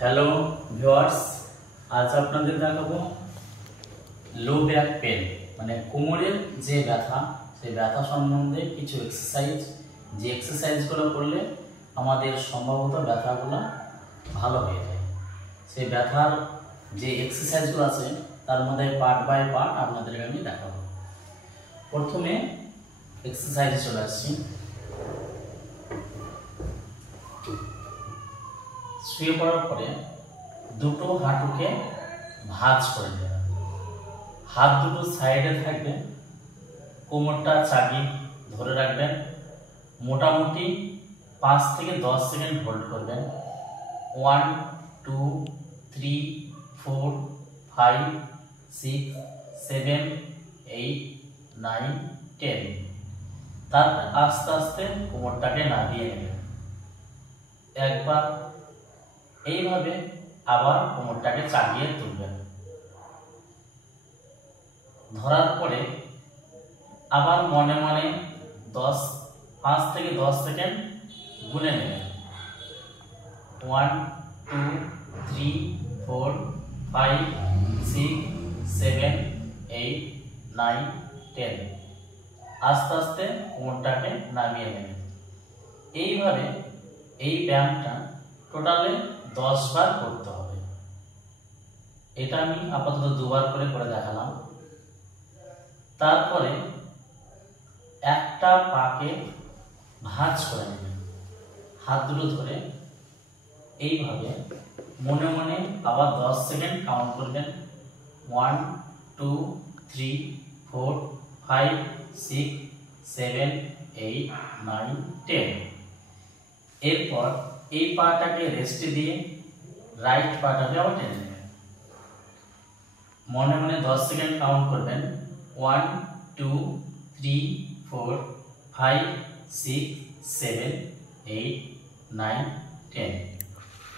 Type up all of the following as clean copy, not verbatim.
Hello viewers, আজ আপনাদের দেখাবো লো ব্যাক পেন মানে কোমরের যে ব্যথা, সেই ব্যথা সম্বন্ধে কিছু এক্সারসাইজ, যে এক্সারসাইজগুলো করলে আমাদের সম্ভবত ব্যথাগুলো ভালো হয়ে যায়। সেই ব্যথার যে এক্সারসাইজগুলো আছে তার মধ্যে পার্ট বাই পার্ট আপনাদেরকে আমি দেখাবো। প্রথমে এক্সারসাইজে চলে আসছি। শুয়ে পড়ার পরে দুটো হাঁটুকে ভাঁজ করে দেবেন, হাত দুটো সাইডে থাকবে, কোমরটা চাগি ধরে রাখবেন। মোটামুটি 5 থেকে 10 সেকেন্ড হোল্ড করবেন। 1 2 3 4 5 6 7 8 9 10। তারপর আস্তে আস্তে কোমরটাকে নামিয়ে নেবেন। একবার এইভাবে আবার কোমরটাকে চাগিয়ে তুলবেন। ধরার পরে আবার মনে মনে 5 থেকে 10 সেকেন্ড গুনে নেবেন। 1 2 3 4 5 6 7 8 9 10। আস্তে আস্তে কোমরটাকে নামিয়ে নেবেন। এইভাবে এই ব্যায়ামটা টোটালে 10 বার করতে হবে। এটা আমি আপাতত 2 বার করে দেখালাম। তারপরে একটা পাকে ভাঁজ করে নেবেন, হাত দুটো ধরে এইভাবে মনে মনে আবার 10 সেকেন্ড কাউন্ট করবেন। 1 2 3 4 5 6 7 8 9 10। এরপর এই পাটাকে রেস্টে দিয়ে রাইট পাটাকে আবার টেনে নেবেন। মনে মনে 10 সেকেন্ড কাউন্ট করবেন। 1 2 3 4 5 6 7 8 9 10।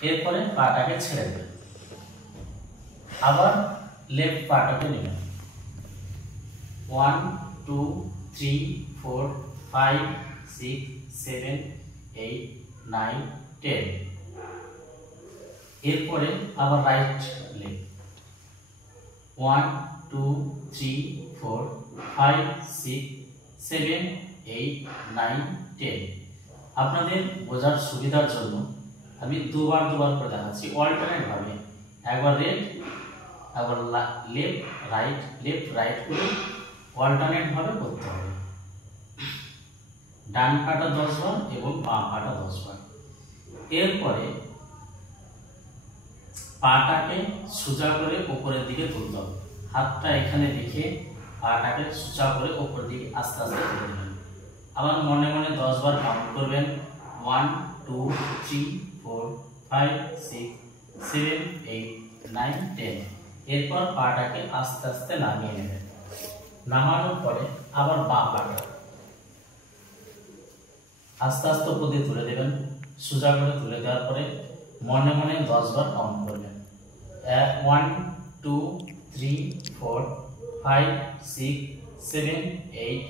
এরপরে পাটাকে ছেড়ে দেবেন। আবার লেফট পাটাকে নেবেন। 1 2 3 4 5 6 7 8 9 10। এরপরে আবার রাইট লেগ। 1 2 3 4 5 6 7 8 9 10। আপনাদের বোঝার সুবিধার জন্য আমি দুবার করে দেখাচ্ছি অল্টারনেট ভাবে। একবার একবার লেফট রাইট করে অল্টারনেট ভাবে করতে হবে। ডান পাটা 10 বার এবং বাম পাটা 10 বার। এরপরে পাটাকে সোজা করে উপরের দিকে তুলতে হবে। হাতটা এখানে রেখে পাটাকে সোজা করে উপরের দিকে আস্তে আস্তে তুলে দেবেন। আবার মনে মনে 10 বার কাউন্ট করবেন। 1 2 3 4 5 6 7 8 9 10। এরপর পাটাকে আস্তে আস্তে নামিয়ে নেবেন। নামানোর পরে আবার বাম পাটা আস্তে আস্তে উপর দিয়ে তুলে দেবেন। সোজা করে তুলে দেওয়ার পরে মনে মনে 10 বার কাউন্ট করবেন। 1 2 3 4 5 6 7 8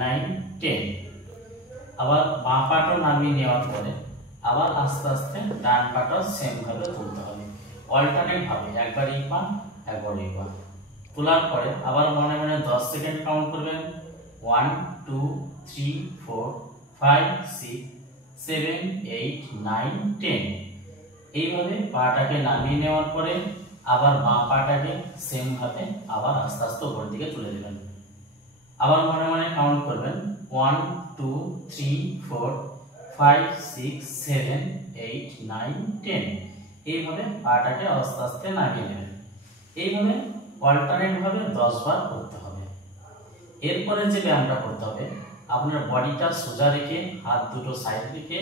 9 10। আবার বাম পাটা নামিয়ে নেওয়ার পরে আবার আস্তে আস্তে ডান পাটা সেম ভাবে তুলতে হবে, অল্টারনেট ভাবে। একবার এই পা একবার এই পা তোলার পরে আবার মনে মনে 10 সেকেন্ড কাউন্ট করবেন। 1 2 3 4 5 6 7 8 9 10। এইভাবে পাটাকে নামিয়ে নেওয়ার পরে আবার বাম পাটাকে সেম ভাবে আবার আস্তে আস্তে উপরের দিকে তুলে দেবেন। আবার মনে মনে কাউন্ট করবেন। 1 2 3 4 5 6 7 8 9 10। এইভাবে পাটাকে আস্তে আস্তে নামিয়ে নেবেন। এইভাবে অল্টারনেট ভাবে 10 বার করতে হবে। এরপরে যে ব্যায়ামটা করতে হবে, আপনার বডিটা সোজা রেখে হাত দুটো সাইড রেখে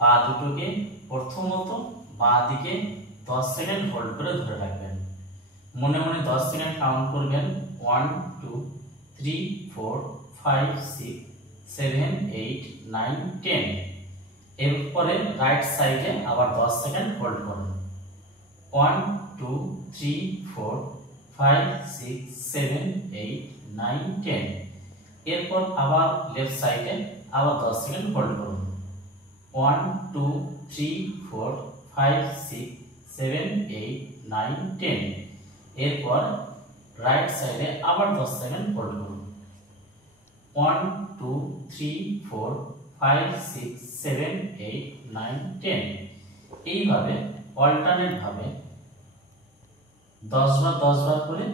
পা দুটোকে প্রথমত বাঁ দিকে 10 সেকেন্ড হোল্ড করে ধরে রাখবেন। মনে মনে 10 সেকেন্ড কাউন্ট করবেন। 1 2 3 4 5 6 7 8 9 10। এরপরে রাইট সাইডে আবার 10 সেকেন্ড হোল্ড করুন। 1 2 3 4 5 6 7 8 9 10। এরপর আবার লেফট সাইডে আবার 10 সেকেন্ড হোল্ড করুন। 1 2 3 4 5 6 7 8 9 10। এরপর রাইট সাইডে আবার 10 সেকেন্ড হোল্ড করুন। 1 2 3 4 5 6 7 8 9 10। এইভাবে অল্টারনেট ভাবে 10 বার করে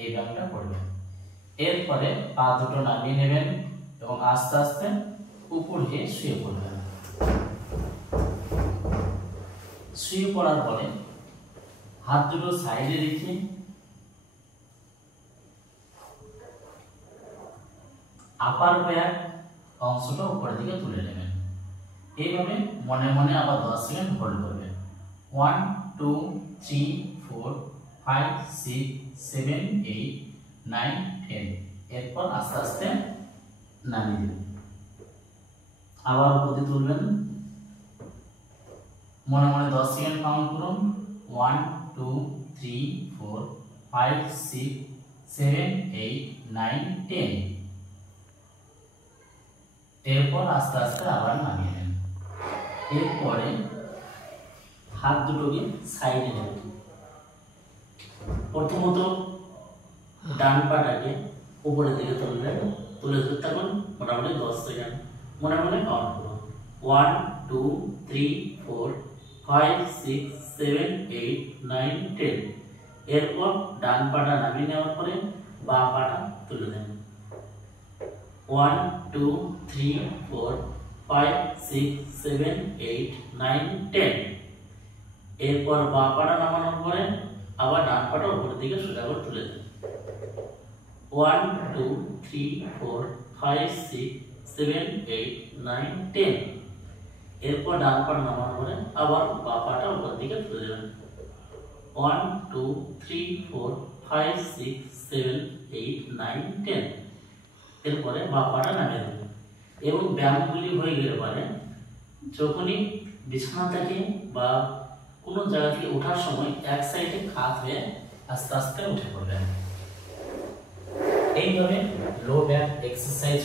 এই ব্যায়ামটা করবেন। এরপরে পা দুটো নামিয়ে নেবেন এবং আস্তে আস্তে উপর গিয়ে শুয়ে পড়বেন। শুয়ে পড়ার পরে হাত দুটো সাইডে রেখে আপার ব্যাক অংশটা উপরের দিকে তুলে নেবেন। এইভাবে মনে মনে আবার 10 সেকেন্ড হোল্ড করবেন। 1 2 3 4 5 6 7 8 9 10। এরপর আস্তে আস্তে নামিয়ে দেবেন। আবার উপরে তুলবেন, মনে মনে 10 সেকেন্ড কাউন্ট করুন। 1 2 3 4 5 6 7 8 9 10। এরপর আস্তে আস্তে আবার নামিয়ে নেন। এরপরে হাত দুটোকে সাইডে নেবেন। প্রথমত ডান পাটাকে উপরের দিকে তুলবেন, তুলে ধরে থাকুন মোটামুটি 10 সেকেন্ড। মনে মনে কাউন্ট করুন। 1 2 3 4 5 6 7 8 9 10। এরপর ডান পাটা নামিয়ে নেওয়ার পরে বাঁ পাটা তুলে দেন। 1 2 3 4 5 6 7 8 9 10। এরপর বাঁ পাটা নামানোর পরে আবার ডান পাটা উপরের দিকে সোজা করে তুলে দেন। 1 2 3 4 5 6 7 8 9 10। এরপর ডান পাটা নামানোর পরে আবার বাঁ পাটা উপরের দিকে তুলে দেবেন। 1 2 3 4 5 6 7 8 9 10। এরপরে বাঁ পাটা নামিয়ে দেবেন। এবং ব্যায়ামগুলি হয়ে গেলে পরে যখনই বিছানা থেকে বা কোনো জায়গা থেকে ওঠার সময় এক সাইডে কাত হয়ে আস্তে আস্তে উঠে পড়বেন। এইভাবে লো ব্যাক এক্সারসাইজ